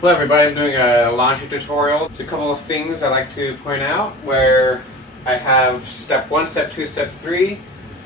Hello everybody, I'm doing a laundry tutorial. There's a couple of things I like to point out where I have step 1, step 2, step 3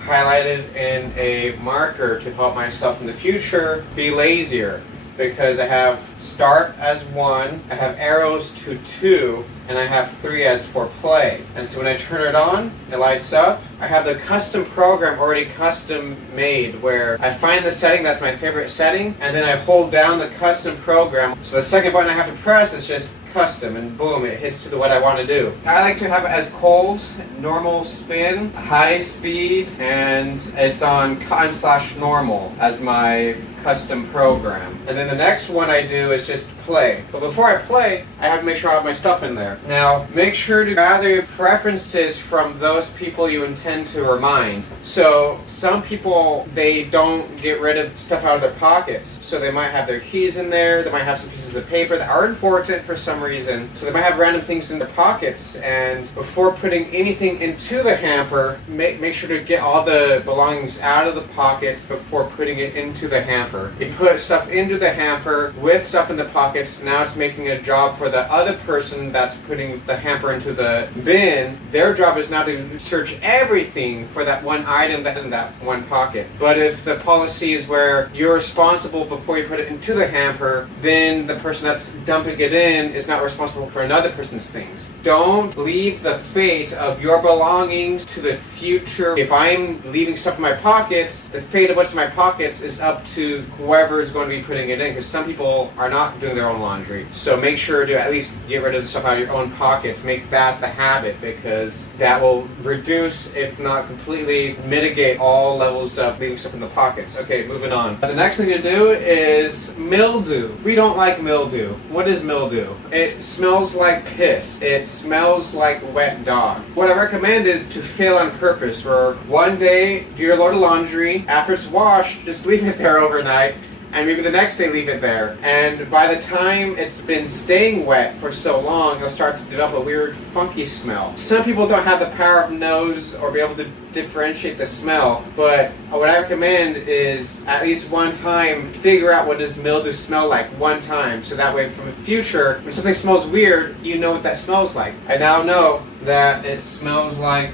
highlighted in a marker to help myself in the future be lazier, because I have start as 1, I have arrows to 2, and I have 3 as for play. And so when I turn it on, it lights up. I have the custom program already custom made where I find the setting that's my favorite setting, and then I hold down the custom program. So the second button I have to press is just custom, and boom, it hits to what I want to do. I like to have it as cold, normal spin, high speed, and it's on con/normal as my custom program. And then the next one I do is just play. But before I play, I have to make sure I have my stuff in there. Now, make sure to gather your preferences from those people you intend to remind. So some people, they don't get rid of stuff out of their pockets. So they might have their keys in there, they might have some pieces of paper that are important for some reason. So they might have random things in their pockets, and before putting anything into the hamper, make sure to get all the belongings out of the pockets before putting it into the hamper. If you put stuff into the hamper with stuff in the pockets, now it's making a job for the other person that's putting the hamper into the bin. Their job is now to search everything for that one item that's in that one pocket. But if the policy is where you're responsible before you put it into the hamper, then the person that's dumping it in is not responsible for another person's things. Don't leave the fate of your belongings to the future. If I'm leaving stuff in my pockets, the fate of what's in my pockets is up to whoever is going to be putting it in, because some people are not doing their own laundry. So make sure to at least get rid of the stuff out of your own pockets. Make that the habit, because that will reduce, if not completely mitigate, all levels of leaving stuff in the pockets. Okay, moving on. The next thing to do is mildew. We don't like mildew. What is mildew? It smells like piss. It smells like wet dog. What I recommend is to fail on purpose, where one day do your load of laundry, after it's washed, just leave it there overnight, and maybe the next day leave it there. And by the time it's been staying wet for so long, it'll start to develop a weird funky smell. Some people don't have the power of nose or be able to differentiate the smell, but what I recommend is at least one time figure out what does mildew smell like one time, so that way from the future, when something smells weird, you know what that smells like. I now know that it smells like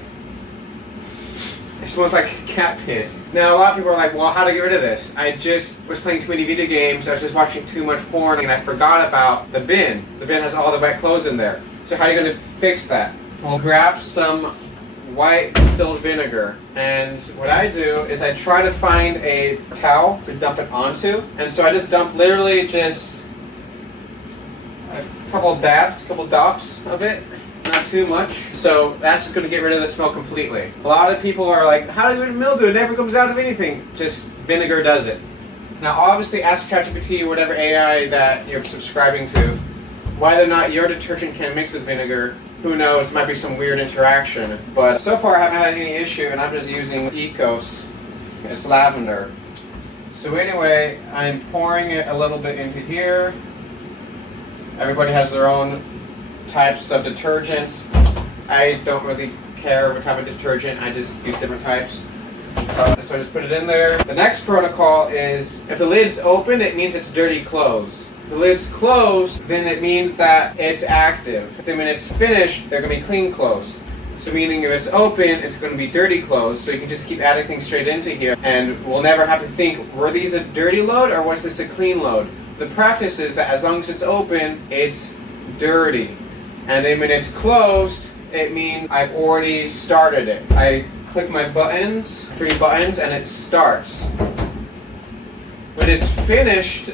cat piss. Now, a lot of people are like, well, how to get rid of this? I just was playing too many video games, I was just watching too much porn, and I forgot about the bin. The bin has all the wet clothes in there. So how are you going to fix that? Well, grab some white distilled vinegar, and what I do is I try to find a towel to dump it onto, and so I just dump literally just a couple dops of it. Not too much. So that's just going to get rid of the smell completely. A lot of people are like, how do you get rid of mildew? It never comes out of anything. Just vinegar does it. Now obviously ask ChatGPT or whatever AI that you're subscribing to whether or not your detergent can mix with vinegar. Who knows, might be some weird interaction. But so far I haven't had any issue, and I'm just using Ecos. It's lavender. So anyway, I'm pouring it a little bit into here. Everybody has their own types of detergents. I don't really care what type of detergent, I just use different types. So I just put it in there. The next protocol is, if the lid's open, it means it's dirty clothes. If the lid's closed, then it means that it's active. Then when it's finished, they're going to be clean clothes. So meaning if it's open, it's going to be dirty clothes, so you can just keep adding things straight into here, and we'll never have to think, were these a dirty load or was this a clean load? The practice is that as long as it's open, it's dirty. And then when it's closed, it means I've already started it. I click my buttons, 3 buttons, and it starts. When it's finished,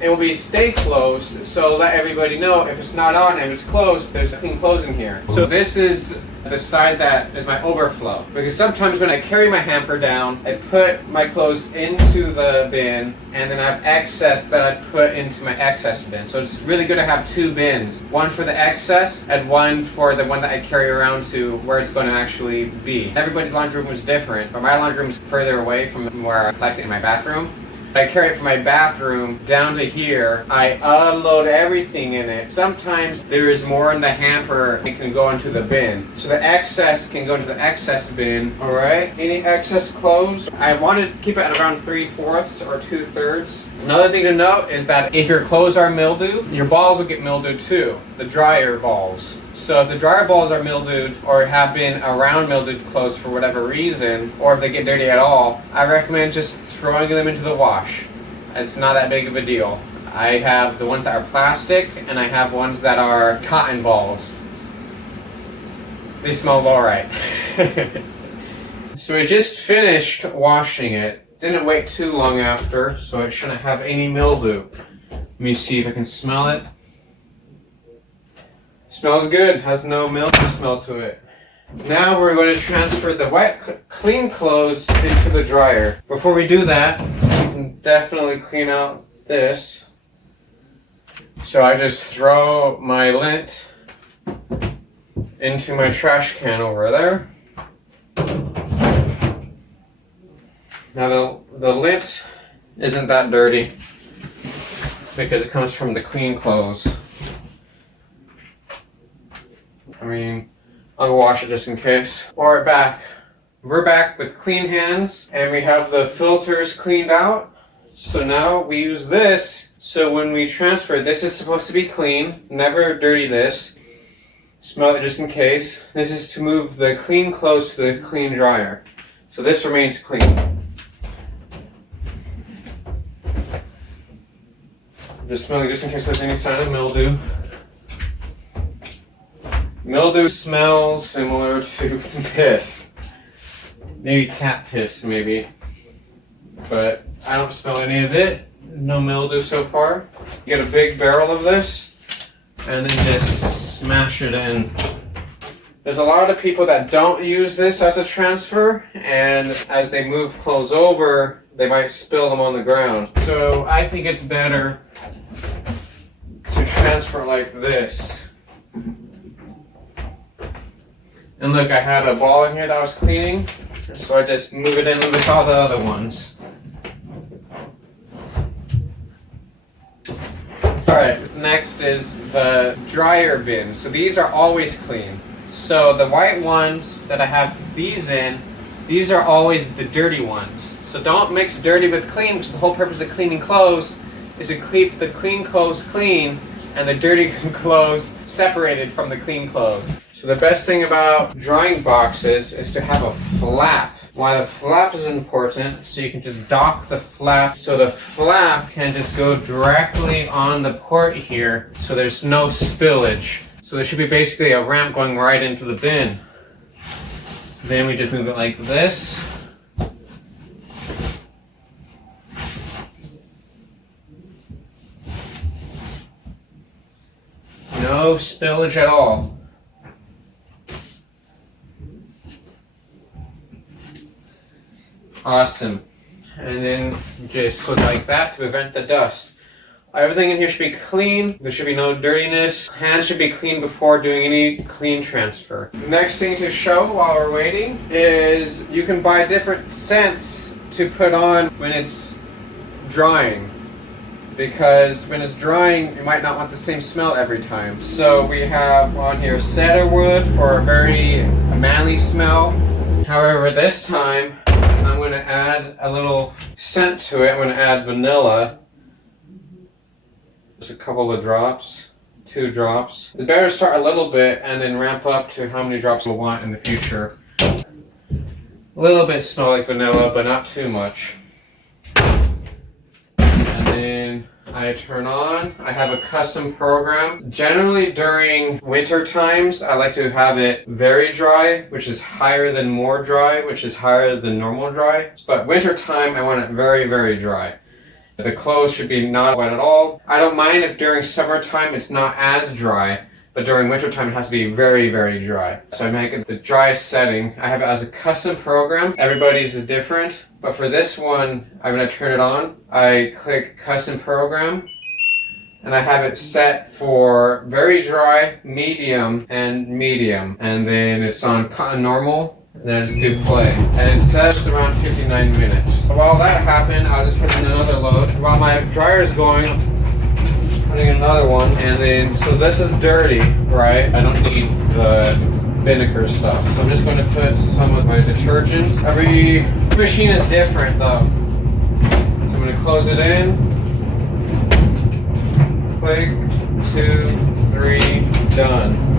it will stay closed, so let everybody know if it's not on and it's closed, there's clean clothes in here. So this is the side that is my overflow, because sometimes when I carry my hamper down, I put my clothes into the bin, and then I have excess that I put into my excess bin. So it's really good to have 2 bins, one for the excess and one for the one that I carry around to where it's going to actually be. Everybody's laundry room is different, but my laundry room is further away from where I collect it in my bathroom. I carry it from my bathroom down to here. I unload everything in it. Sometimes there is more in the hamper. It can go into the bin. So the excess can go into the excess bin. All right. Any excess clothes, I want to keep it at around 3/4 or 2/3. Another thing to note is that if your clothes are mildewed, your balls will get mildewed too. The dryer balls. So if the dryer balls are mildewed or have been around mildewed clothes for whatever reason, or if they get dirty at all, I recommend just throwing them into the wash. It's not that big of a deal. I have the ones that are plastic and I have ones that are cotton balls. They smell alright. So we just finished washing it. Didn't wait too long after, so it shouldn't have any mildew. Let me see if I can smell it. Smells good, has no mildew smell to it. Now we're going to transfer the wet, clean clothes into the dryer. Before we do that, we can definitely clean out this. So I just throw my lint into my trash can over there. Now the lint isn't that dirty because it comes from the clean clothes. I mean, I'll wash it just in case. We're back. We're back with clean hands and we have the filters cleaned out. So now we use this. So when we transfer, this is supposed to be clean. Never dirty this. Smell it just in case. This is to move the clean clothes to the clean dryer. So this remains clean. Just smelling just in case there's any sign of mildew. Mildew smells similar to piss. Maybe cat piss, maybe. But I don't smell any of it. No mildew so far. You get a big barrel of this and then just smash it in. There's a lot of people that don't use this as a transfer, and as they move clothes over, they might spill them on the ground. So I think it's better to transfer like this. And look, I had a ball in here that I was cleaning, so I just move it in with all the other ones. Alright, next is the dryer bin. So these are always clean. So the white ones that I have these in, these are always the dirty ones. So don't mix dirty with clean, because the whole purpose of cleaning clothes is to keep the clean clothes clean and the dirty clothes separated from the clean clothes. So the best thing about drying boxes is to have a flap. Why the flap is important, so you can just dock the flap, so the flap can just go directly on the port here, so there's no spillage. So there should be basically a ramp going right into the bin. Then we just move it like this. No spillage at all. Awesome. And then just put like that to prevent the dust. Everything in here should be clean. There should be no dirtiness. Hands should be clean before doing any clean transfer. Next thing to show while we're waiting is you can buy different scents to put on when it's drying. Because when it's drying, you might not want the same smell every time. So we have on here cedarwood for a very manly smell. However, this time I'm going to add a little scent to it. I'm going to add vanilla. Just a couple of drops, 2 drops. It's better to start a little bit and then ramp up to how many drops we'll want in the future. A little bit smell like vanilla, but not too much. And then I turn on. I have a custom program. Generally during winter times, I like to have it very dry, which is higher than more dry, which is higher than normal dry. But winter time, I want it very, very dry. The clothes should be not wet at all. I don't mind if during summertime it's not as dry, but during wintertime it has to be very, very dry. So I make it the driest setting. I have it as a custom program. Everybody's is different, but for this one, when I turn it on, I click custom program, and I have it set for very dry, medium, and medium. And then it's on cotton normal, And then I just do play. And it says around 59 minutes. While that happened, I'll just put in another load. While my dryer is going, putting in another one. And then, so this is dirty, right? I don't need the vinegar stuff. So I'm just going to put some of my detergents. Every machine is different though. So I'm going to close it in. Click, 2, 3, done.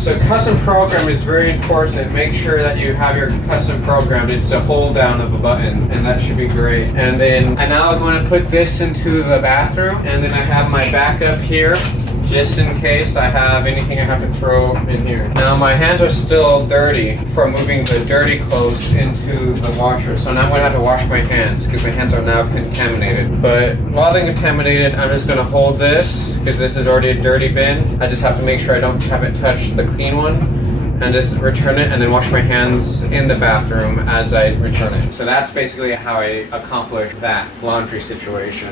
So custom program is very important. Make sure that you have your custom program. It's a hold down of a button, and that should be great. And now I'm going to put this into the bathroom, and then I have my backup here, just in case I have anything I have to throw in here. Now my hands are still dirty from moving the dirty clothes into the washer, so now I'm going to have to wash my hands because my hands are now contaminated. But while they're contaminated, I'm just going to hold this because this is already a dirty bin. I just have to make sure I don't have it touch the clean one, and just return it and then wash my hands in the bathroom as I return it. So that's basically how I accomplish that laundry situation.